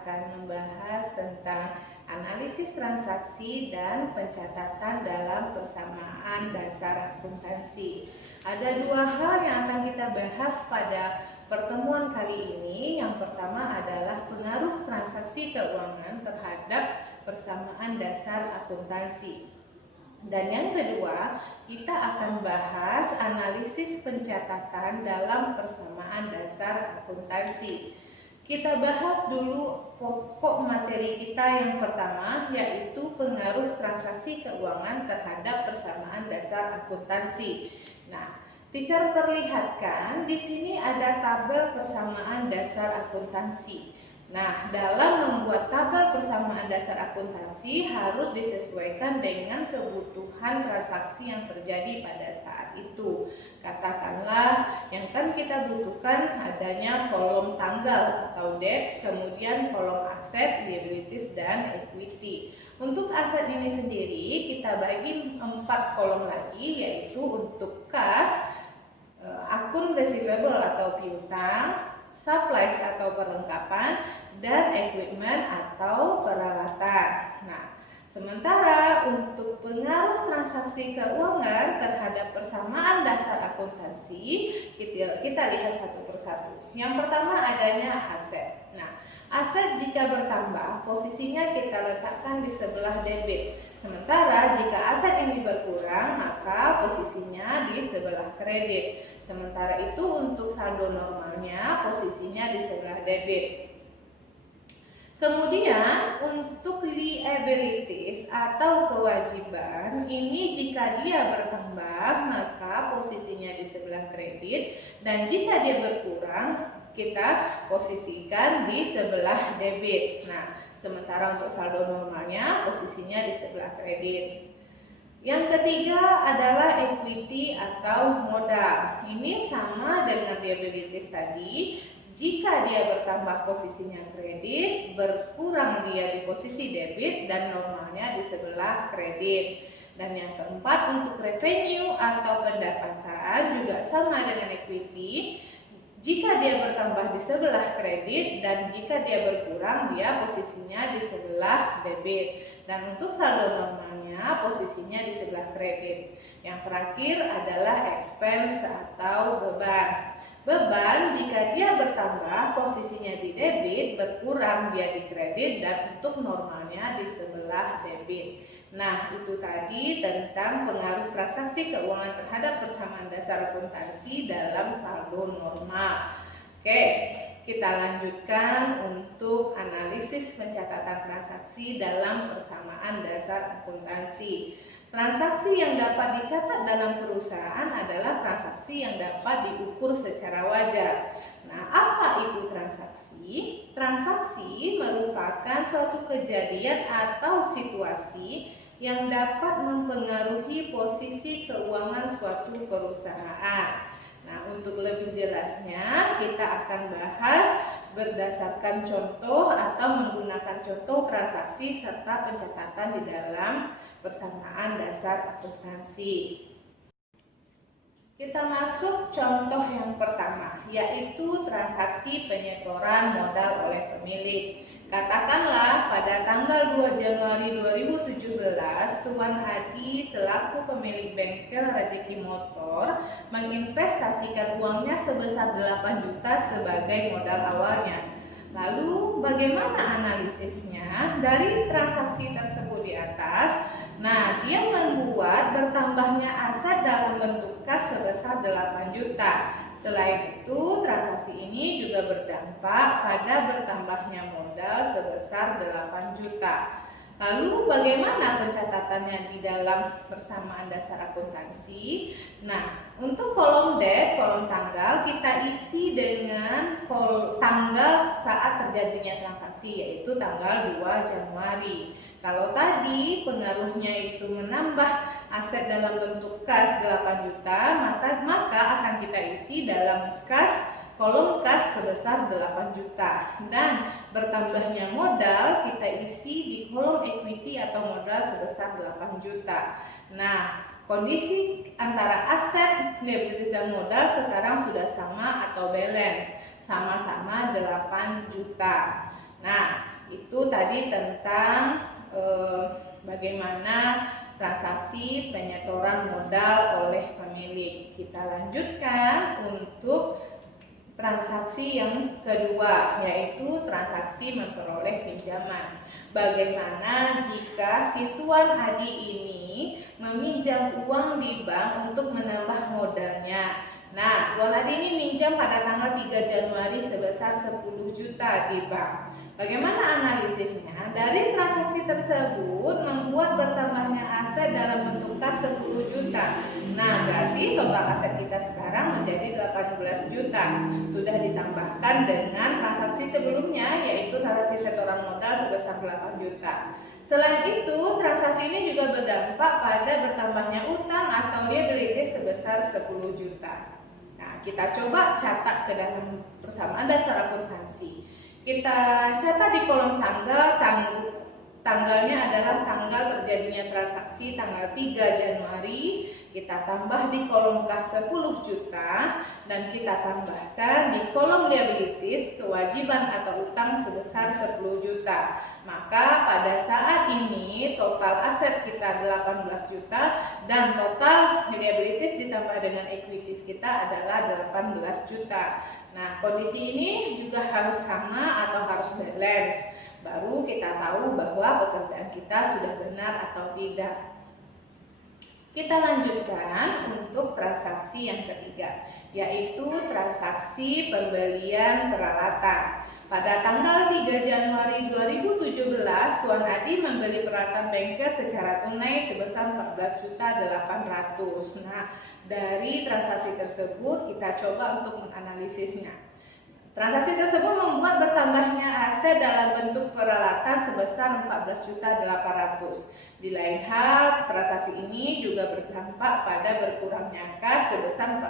akan membahas tentang analisis transaksi dan pencatatan dalam persamaan dasar akuntansi. Ada dua hal yang akan kita bahas pada pertemuan kali ini. Yang pertama adalah pengaruh transaksi keuangan terhadap persamaan dasar akuntansi. Dan yang kedua, kita akan bahas analisis pencatatan dalam persamaan dasar akuntansi. Kita bahas dulu pokok materi kita yang pertama, yaitu pengaruh transaksi keuangan terhadap persamaan dasar akuntansi. Nah, teacher perlihatkan di sini ada tabel persamaan dasar akuntansi. Nah, dalam membuat tabel persamaan dasar akuntansi harus disesuaikan dengan kebutuhan transaksi yang terjadi pada saat itu. Katakanlah yang kan kita butuhkan adanya kolom tanggal atau debt, kemudian kolom aset, liabilities, dan equity. Untuk aset ini sendiri kita bagi 4 kolom lagi, yaitu untuk kas, akun receivable atau piutang, supplies atau perlengkapan, dan equipment atau peralatan. Nah, sementara untuk pengaruh transaksi keuangan terhadap persamaan dasar akuntansi, kita lihat satu persatu. Yang pertama adanya aset. Nah, aset jika bertambah, posisinya kita letakkan di sebelah debit. Sementara jika aset ini berkurang, maka posisinya di sebelah kredit. Sementara itu untuk saldo normalnya, posisinya di sebelah debit. Kemudian untuk liabilities atau kewajiban, ini jika dia bertambah, maka posisinya di sebelah kredit. Dan jika dia berkurang, kita posisikan di sebelah debit. Nah, sementara untuk saldo normalnya posisinya di sebelah kredit. Yang ketiga adalah equity atau modal. Ini sama dengan liabilities tadi. Jika dia bertambah posisinya kredit, berkurang dia di posisi debit, dan normalnya di sebelah kredit. Dan yang keempat untuk revenue atau pendapatan juga sama dengan equity. Jika dia bertambah di sebelah kredit dan jika dia berkurang, dia posisinya di sebelah debit. Dan untuk saldo normalnya posisinya di sebelah kredit. Yang terakhir adalah expense atau beban. Beban jika dia bertambah posisinya di debit, berkurang dia di kredit, dan untuk normalnya di sebelah debit. Nah, itu tadi tentang pengaruh transaksi keuangan terhadap persamaan dasar akuntansi dalam saldo normal. Oke, kita lanjutkan untuk analisis pencatatan transaksi dalam persamaan dasar akuntansi. Transaksi yang dapat dicatat dalam perusahaan adalah transaksi yang dapat diukur secara wajar. Nah, apa itu transaksi? Transaksi merupakan suatu kejadian atau situasi yang dapat mempengaruhi posisi keuangan suatu perusahaan. Nah, untuk lebih jelasnya kita akan bahas berdasarkan contoh atau menggunakan contoh transaksi serta pencatatan di dalam persamaan dasar akuntansi. Kita masuk contoh yang pertama, yaitu transaksi penyetoran modal oleh pemilik. Katakanlah pada tanggal 2 Januari 2017, Tuan Adi selaku pemilik bengkel Rejeki Motor menginvestasikan uangnya sebesar 8 juta sebagai modal awalnya. Lalu bagaimana analisisnya dari transaksi tersebut di atas? Nah, dia membuat bertambahnya aset dalam bentuk kas sebesar 8 juta. Selain itu, transaksi ini juga berdampak pada bertambahnya modal sebesar 8 juta. Lalu bagaimana pencatatannya di dalam persamaan dasar akuntansi? Nah, untuk kolom debt, kolom tanggal, kita isi dengan tanggal saat terjadinya transaksi, yaitu tanggal 2 Januari. Kalau tadi pengaruhnya itu menambah aset dalam bentuk kas 8 juta, maka akan kita isi dalam kolom kas sebesar 8 juta. Dan bertambahnya modal kita isi di kolom equity atau modal sebesar 8 juta. Nah, kondisi antara aset, liabilities, dan modal sekarang sudah sama atau balance, sama-sama 8 juta. Nah, itu tadi tentang bagaimana transaksi penyetoran modal oleh pemilik. Kita lanjutkan untuk transaksi yang kedua, yaitu transaksi memperoleh pinjaman. Bagaimana jika si Tuan Adi ini meminjam uang di bank untuk menambah modalnya? Nah, Tuan Adi ini minjam pada tanggal 3 Januari sebesar 10 juta di bank. Bagaimana analisisnya? Dari transaksi tersebut membuat bertambahnya aset dalam bentuk kas 10 juta. Nah, berarti total aset kita sekarang menjadi 18 juta. Sudah ditambahkan dengan transaksi sebelumnya, yaitu transaksi setoran modal sebesar 8 juta. Selain itu, transaksi ini juga berdampak pada bertambahnya utang atau liability sebesar 10 juta. Nah, kita coba catat ke dalam persamaan dasar akuntansi. Kita catat di kolom tanggalnya adalah tanggal terjadinya transaksi tanggal 3 Januari. Kita tambah di kolom kas 10 juta dan kita tambahkan di kolom liabilities kewajiban atau utang sebesar 10 juta. Maka pada saat ini total aset kita 18 juta dan total liabilities ditambah dengan equities kita adalah 18 juta. Nah, kondisi ini juga harus sama atau harus balance. Baru kita tahu bahwa pekerjaan kita sudah benar atau tidak. Kita lanjutkan untuk transaksi yang ketiga, yaitu transaksi pembelian peralatan. Pada tanggal 3 Januari 2017, Tuan Adi membeli peralatan bengkel secara tunai sebesar 14.800.000. Nah, dari transaksi tersebut kita coba untuk menganalisisnya. Transaksi tersebut membuat bertambahnya aset dalam bentuk peralatan sebesar 14.800.000. Di lain hal, transaksi ini juga berdampak pada berkurangnya kas sebesar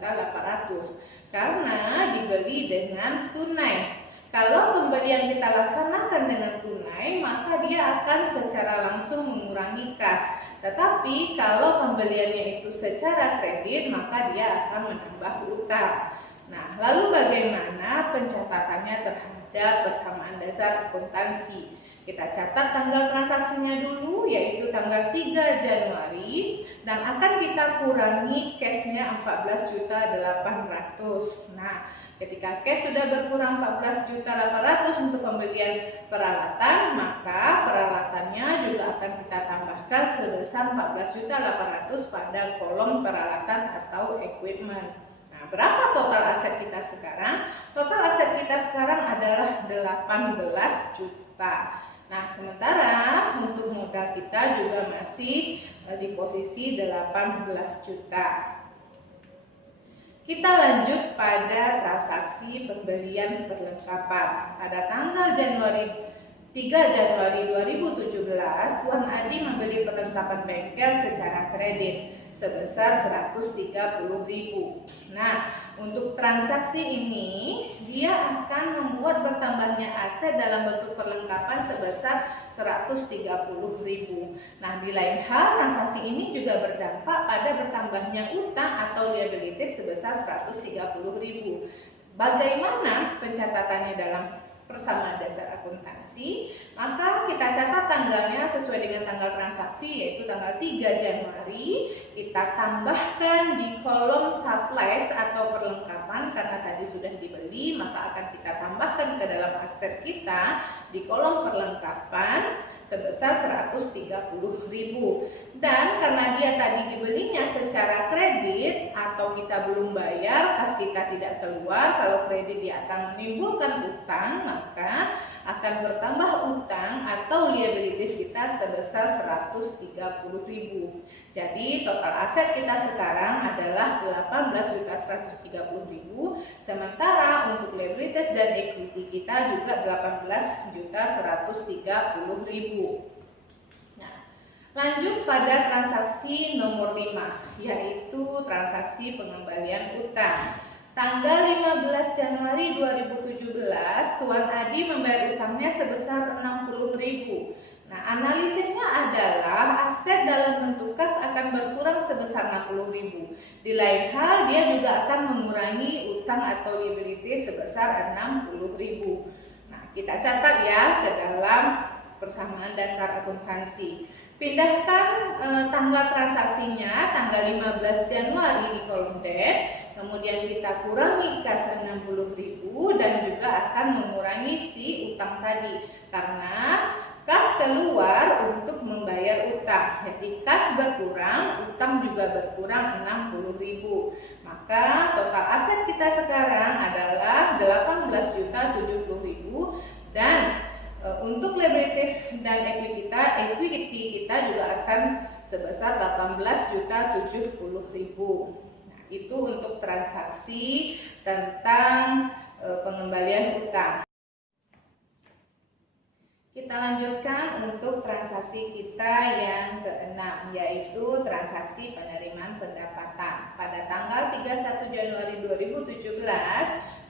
14.800.000 karena dibeli dengan tunai. Kalau pembelian kita laksanakan dengan tunai, maka dia akan secara langsung mengurangi kas. Tetapi kalau pembeliannya itu secara kredit, maka dia akan menambah utang. Nah, lalu bagaimana pencatatannya terhadap persamaan dasar akuntansi? Kita catat tanggal transaksinya dulu, yaitu tanggal 3 Januari, dan akan kita kurangi cashnya 14.800.000. Nah, ketika cash sudah berkurang 14.800.000 untuk pembelian peralatan, maka peralatannya juga akan kita tambahkan sebesar 14.800.000 pada kolom peralatan atau equipment. Berapa total aset kita sekarang? Total aset kita sekarang adalah 18 juta. Nah, sementara untuk modal kita juga masih di posisi 18 juta. Kita lanjut pada transaksi pembelian perlengkapan. Pada tanggal 3 Januari 2017, Tuan Adi membeli perlengkapan bengkel secara kredit sebesar 130.000. Nah, untuk transaksi ini dia akan membuat bertambahnya aset dalam bentuk perlengkapan sebesar 130.000. Nah, di lain hal transaksi ini juga berdampak pada bertambahnya utang atau liabilities sebesar 130.000. Bagaimana pencatatannya dalam persamaan dasar akuntansi? Maka kita catat tanggalnya sesuai dengan tanggal transaksi, yaitu tanggal 3 Januari. Kita tambahkan di kolom supplies atau perlengkapan karena tadi sudah dibeli, maka akan kita tambahkan ke dalam aset kita di kolom perlengkapan sebesar 130.000. Dan karena dia tadi dibelinya secara kredit atau kita belum bayar, kas kita tidak keluar, kalau kredit dia akan menimbulkan utang, maka akan bertambah utang atau liabilities kita sebesar 130.000. Jadi total aset kita sekarang adalah 18.130.000, sementara untuk liabilities dan equity kita juga 18.130.000. Nah, lanjut pada transaksi nomor 5, yaitu transaksi pengembalian utang. Tanggal 15 Januari 2017, Tuan Adi membayar utangnya sebesar 60.000. Nah, analisisnya adalah aset dalam bentuk kas akan berkurang sebesar 60.000. Di lain hal, dia juga akan mengurangi utang atau liability sebesar 60.000. Nah, kita catat ya ke dalam persamaan dasar akuntansi. Pindahkan tanggal transaksinya tanggal 15 Januari di kolom debit, kemudian kita kurangi kas 60.000 dan juga akan mengurangi si utang tadi karena kas keluar untuk membayar utang. Jadi kas berkurang, utang juga berkurang 60.000. Maka total aset kita sekarang adalah 18.070.000 dan untuk liabilities dan equity kita juga akan sebesar 18.070.000. Nah, itu untuk transaksi tentang pengembalian utang. Kita lanjutkan untuk transaksi kita yang keenam, yaitu transaksi penerimaan pendapatan. Pada tanggal 31 Januari 2017,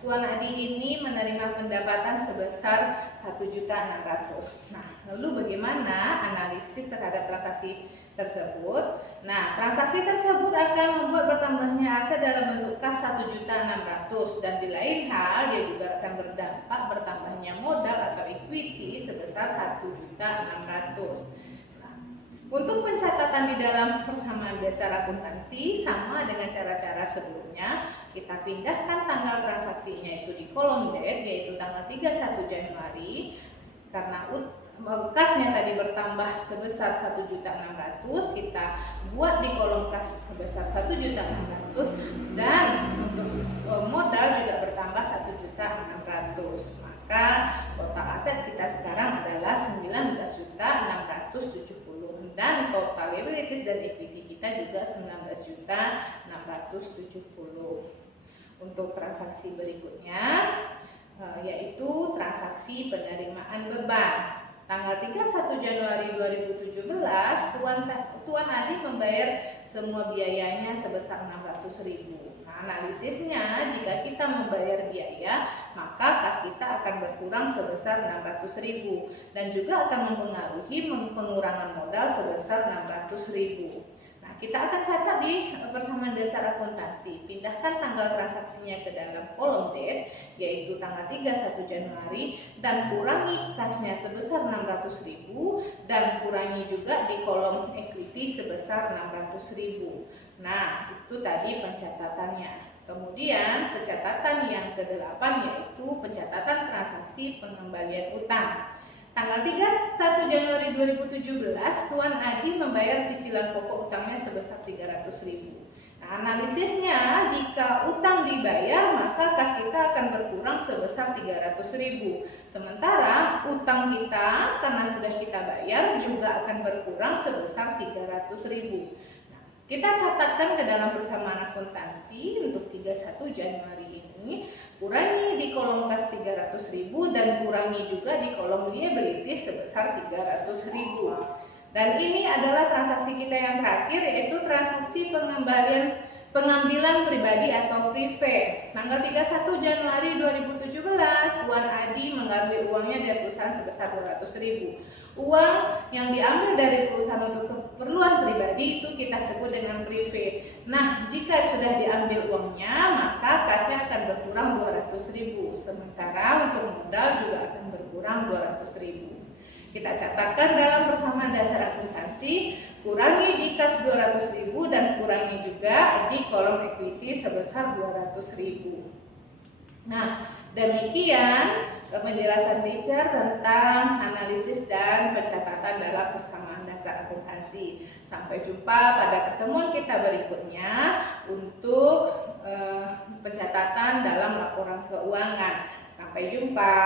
Tuan Adi ini menerima pendapatan sebesar 1.600.000. Nah, lalu bagaimana analisis terhadap transaksi tersebut? Nah, transaksi tersebut akan membuat bertambahnya aset dalam bentuk kas 1.600.000 dan di lain hal dia juga akan berdampak bertambahnya modal atau equity sebesar 1.600.000. Nah, untuk pencatatan di dalam persamaan dasar akuntansi sama dengan cara-cara sebelumnya, kita pindahkan tanggal transaksinya itu di kolom date yaitu tanggal 31 Januari karena kasnya tadi bertambah sebesar 1.600.000, kita buat di kolom kas sebesar 1.600.000 dan untuk modal juga bertambah 1.600.000. Maka total aset kita sekarang adalah 19.670 dan total liabilities dan equity kita juga 19.670. Untuk transaksi berikutnya yaitu transaksi penerimaan beban. Tanggal 31 Januari 2017, Tuan Adi membayar semua biayanya sebesar 600.000. Nah, analisisnya jika kita membayar biaya, maka kas kita akan berkurang sebesar 600.000 dan juga akan mempengaruhi pengurangan modal sebesar 600.000. Nah, kita akan catat di persamaan dasar akuntansi. Pindahkan tanggal transaksinya ke dalam kolom date, yaitu tanggal 31 Januari, dan kurangi kasnya sebesar 600.000 dan kurangi juga di kolom equity sebesar 600.000. Nah, itu tadi pencatatannya. Kemudian pencatatan yang ke-8 yaitu pencatatan transaksi pengembalian utang. Tanggal 31 Januari 2017, Tuan Adi membayar cicilan pokok utangnya sebesar 300.000. Nah, analisisnya jika utang dibayar maka kas kita akan berkurang sebesar 300.000. Sementara utang kita karena sudah kita bayar juga akan berkurang sebesar 300.000. Nah, kita catatkan ke dalam persamaan akuntansi untuk 31 Januari ini, kurangi di kolom kas 300.000 dan kurangi juga di kolom liabilities sebesar 300.000. Dan ini adalah transaksi kita yang terakhir, yaitu transaksi pengambilan pribadi atau prepaid. Tanggal 31 Januari 2017, Tuan Adi mengambil uangnya dari perusahaan sebesar 200.000. Uang yang diambil dari perusahaan untuk keperluan pribadi itu kita sebut dengan prepaid. Nah, jika sudah diambil uangnya, maka kasnya akan berkurang 200.000. Sementara untuk modal juga akan berkurang 200.000. Kita catatkan dalam persamaan dasar akuntansi, kurangi di kas 200.000 dan kurangi juga di kolom equity sebesar 200.000. Nah, demikian penjelasan teacher tentang analisis dan pencatatan dalam persamaan dasar akuntansi. Sampai jumpa pada pertemuan kita berikutnya untuk pencatatan dalam laporan keuangan. Sampai jumpa.